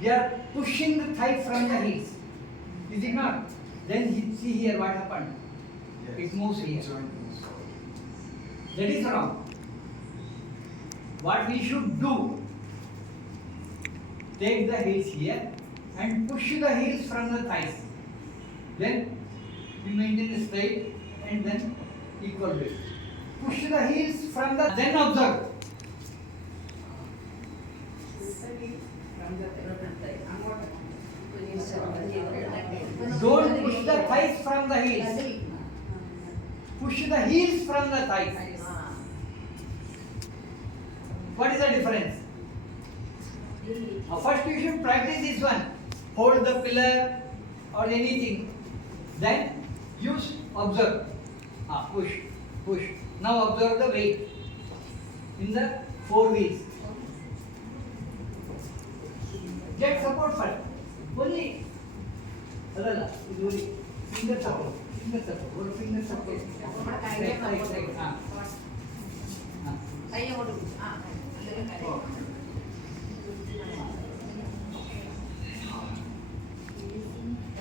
We are pushing the thigh from the heels. Is it not? Then see here what happened. Yes. It moves here. Joint moves forward. That is wrong. What we should do, take the heels here and push the heels from the thighs. Then we maintain the straight and then equal weight. Push the heels from the, then observe. Don't push the thighs from the heels. Push the heels from the thighs. What is the difference? First you should practice this one. Hold the pillar or anything. Then use observe. Push, push. Now observe the weight in the four wheels. Get support first. Only. Finger support. Finger support. Hold finger support. Right.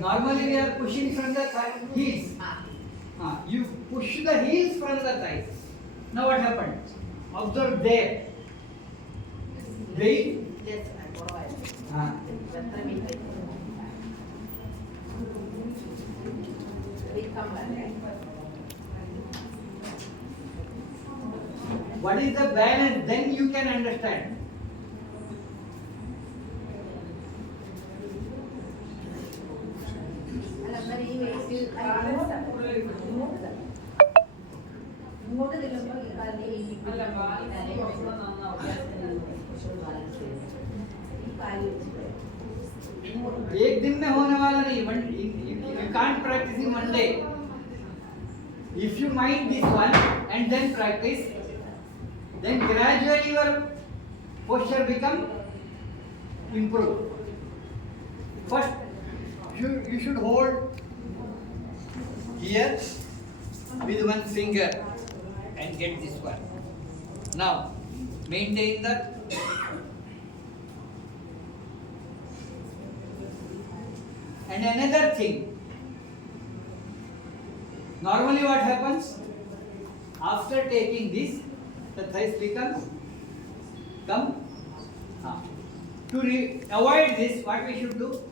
Normally we are pushing from the heels. You push the heels from the thighs. Now what happened? Observe there. Weight. What is the balance? Then you can understand. एक दिन में होने वाला नहीं. You can't practice in one day. If you mind this one and then practice, then gradually your posture become improved. First, you should hold here with one finger and get this one. Now, maintain the and another thing. Normally what happens? After taking this, the thighs come. To avoid this, what we should do?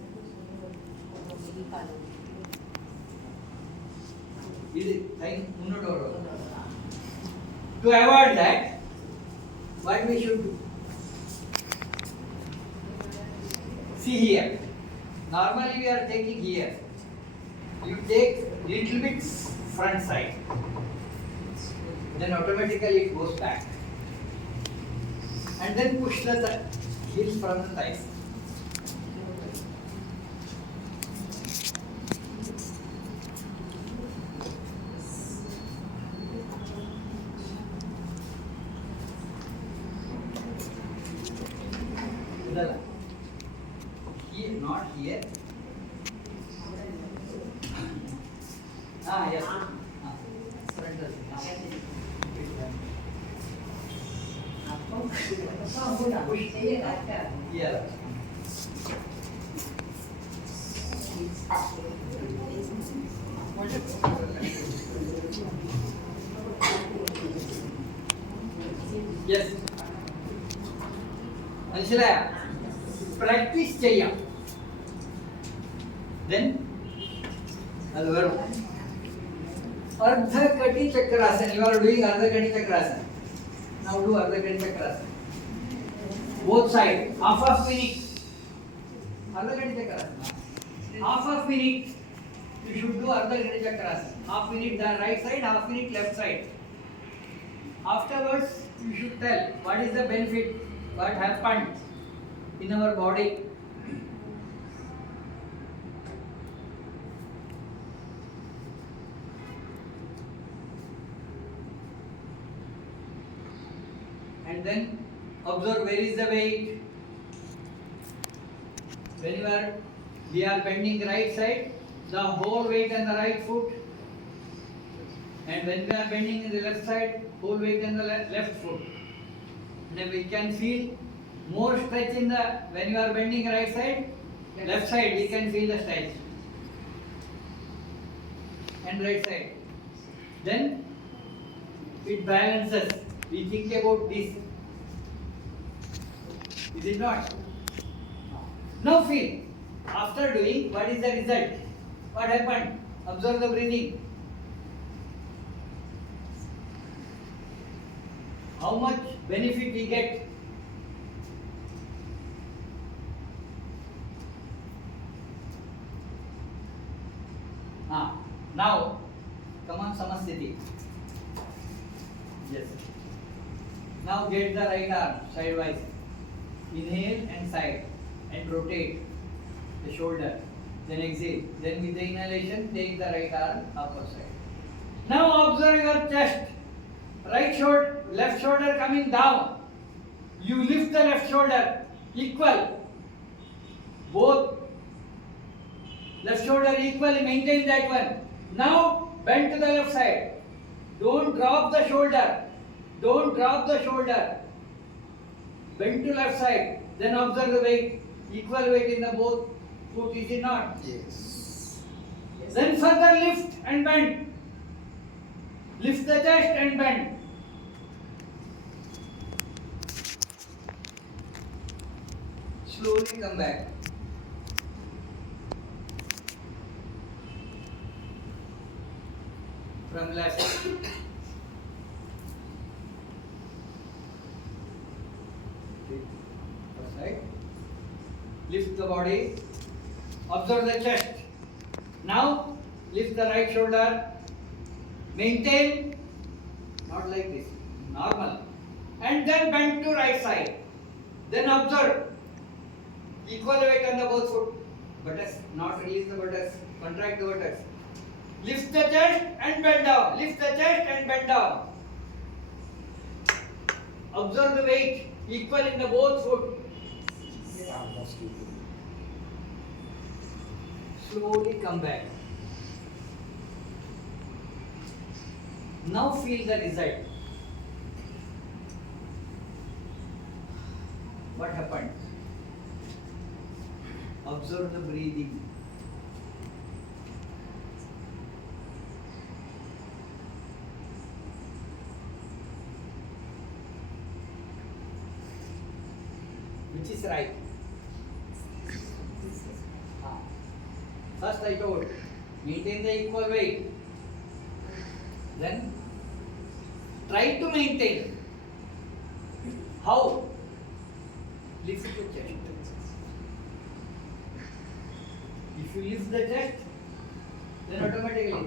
To avoid that, what we should do? See here. Normally we are taking here. You take little bit front side. Then automatically it goes back. And then push the heels from the thighs. Here, not here. Yes. Yeah. Yes. Anshila, practice cheyya. Then, alvaru. Ardha Kati Chakrasana. You are doing Ardha Kati Chakrasana. Now do Ardha Kati Chakrasana. Both sides. Half a minute. Ardha Kati Chakrasana. Half a minute. You should do Ardha Kati Chakrasana. Half minute the right side, half minute left side. Afterwards, you should tell what is the benefit, what happened in our body. And then observe where is the weight. Whenever we are bending right side, the whole weight on the right foot. And when we are bending in the left side, whole weight on the left foot. Then we can feel More stretch in the, when you are bending right side, left side we can feel the stretch. And right side. Then it balances. We think about this. Is it not? Now feel. After doing, what is the result? What happened? Observe the breathing. How much benefit we get? Now, come on, Samasthiti. Yes. Now get the right arm sidewise. Inhale and side and rotate the shoulder. Then exhale. Then with the inhalation, take the right arm upper side. Now observe your chest. Right shoulder, left shoulder coming down. You lift the left shoulder equal. Both left shoulder equally, maintain that one. Now bend to the left side. Don't drop the shoulder. Don't drop the shoulder. Bend to left side. Then observe the weight. Equal weight in the both foot, is it not? Yes. Then further lift and bend. Lift the chest and bend. Slowly come back. From left. Right. Lift the body. Observe the chest. Now lift the right shoulder. Maintain. Not like this. Normal. And then bend to right side. Then observe. Equal weight on the both foot. Buttocks. Not release the buttocks. Contract the buttocks. Lift the chest and bend down. Lift the chest and bend down. Observe the weight. Equal in the both foot. Slowly come back. Now feel the result. What happened? Observe the breathing. Which is right? First I told, maintain the equal weight. Then try to maintain. How? Lift the chest. If you lift the chest, then automatically.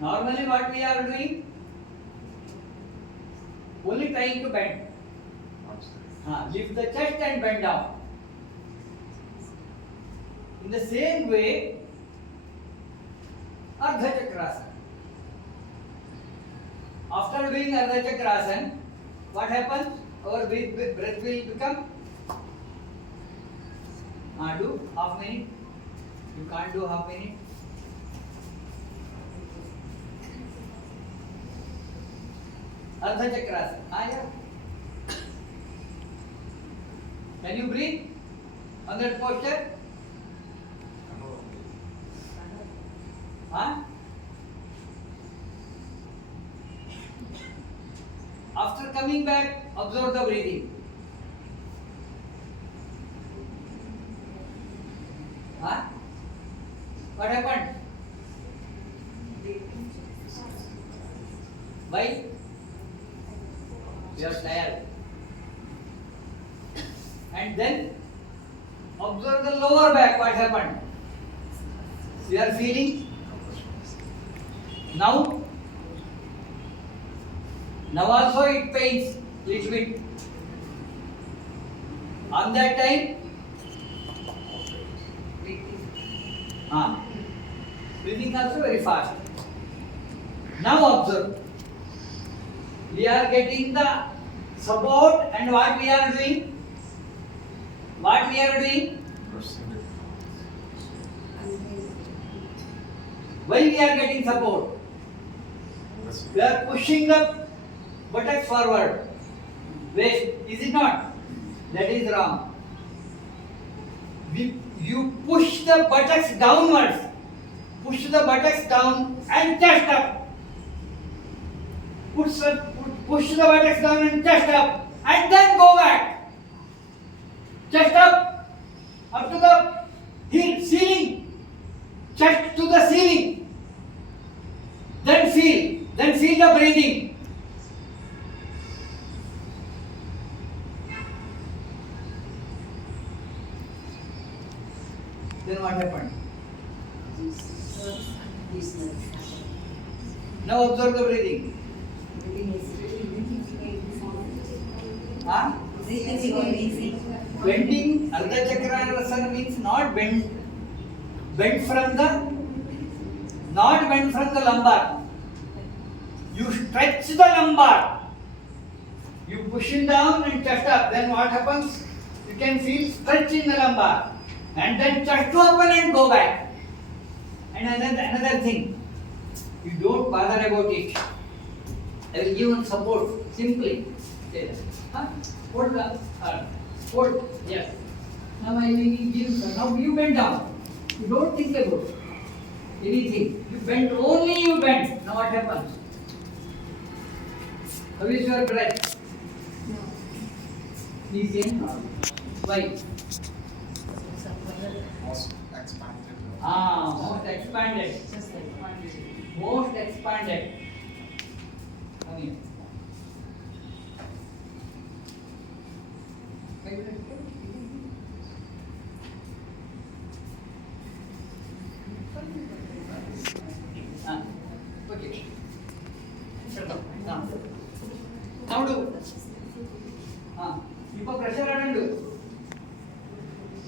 Normally what we are doing? Only trying to bend. Lift the chest and bend down. In the same way, Ardha Chakrasana. After doing Ardha Chakrasana, what happens? Our breath will become. Do half minute. You can't do half minute. Ardha Chakrasana. Yeah. Can you breathe on that posture? After coming back, observe the breathing. What happened? Why? You are tired. And then observe the lower back. What happened? You are feeling? Now also it pains little bit. On that time, breathing also very fast. Now observe. We are getting the support, and what we are doing? What we are doing? Why we are getting support? We are pushing the buttocks forward. Waist, is it not? That is wrong. You push the buttocks downwards. Push the buttocks down and chest up. Push the buttocks down and chest up. And then go back. Chest up to the ceiling. Chest to the ceiling. Then feel the breathing. Then what happened? Now observe the breathing. Bending Ardha Chakrasana means not bend from the lumbar. You stretch the lumbar. You push it down and chest up. Then what happens? You can feel stretch in the lumbar. And then chest to open and go back. And another thing, you don't bother about it. I will give one support. Simply say that. Hold the hold. Yes. Now I will give. Now you bend down. You don't think about anything. You bend only. You bend. Now what happens? How is your breath? Easy and normal. Why? Most expanded. Most expanded. Most expanded. Come here. Okay. Now do. Keep a pressure and do.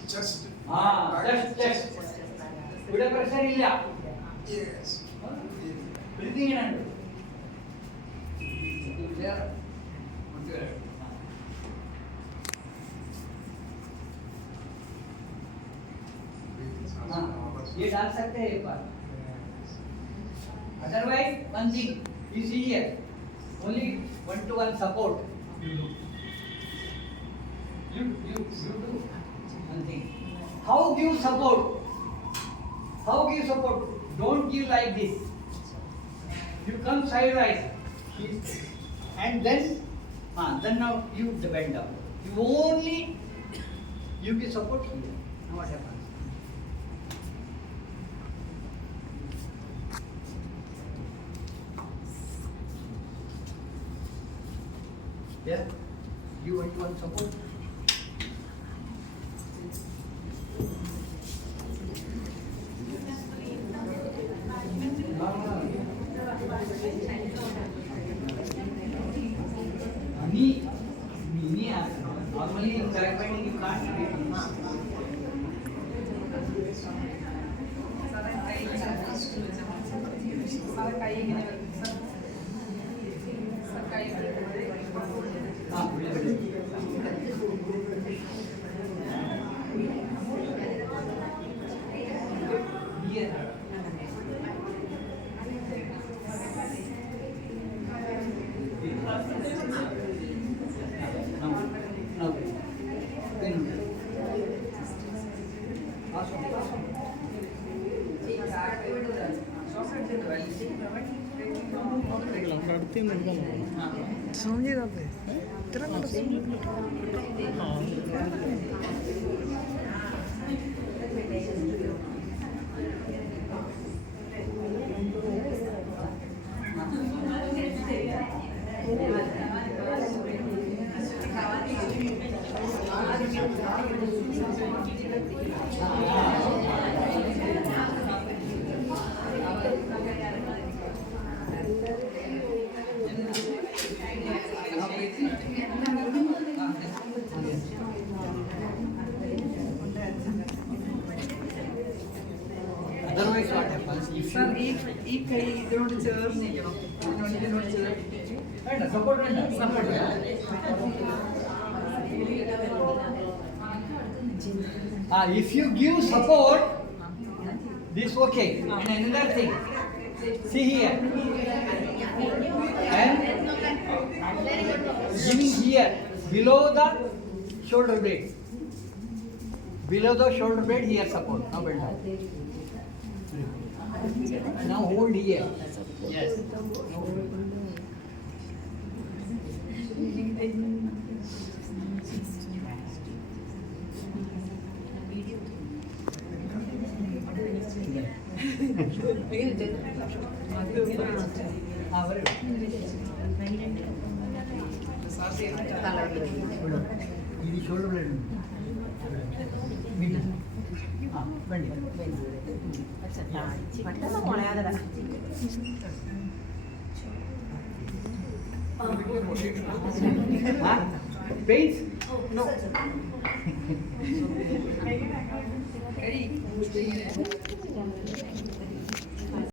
Just. Just. Good pressure illa. Yes. Breathing in and do. There. ये डाल सकते हैं एक बार. Otherwise, one thing you see here, only one-to-one support. You do one thing. How give support? Don't give like this. You come sidewise, and then now you bend down. You give support here. Now what happens? Yeah, you want support? Normally in correct bending you can't do it. Otherwise, what happens if you ഇതിനോട് ചേർന്നിരിക്കണം ഇതിനോട് ചേർന്നിട്ട് support if you give support, this okay. And another thing, see here, and giving here below the shoulder blade. Below the shoulder blade, here support. Now bend down. Now hold here. Yes. ఇది shoulder blade പെട്ടെന്ന് മുളയാതെ pains Ready?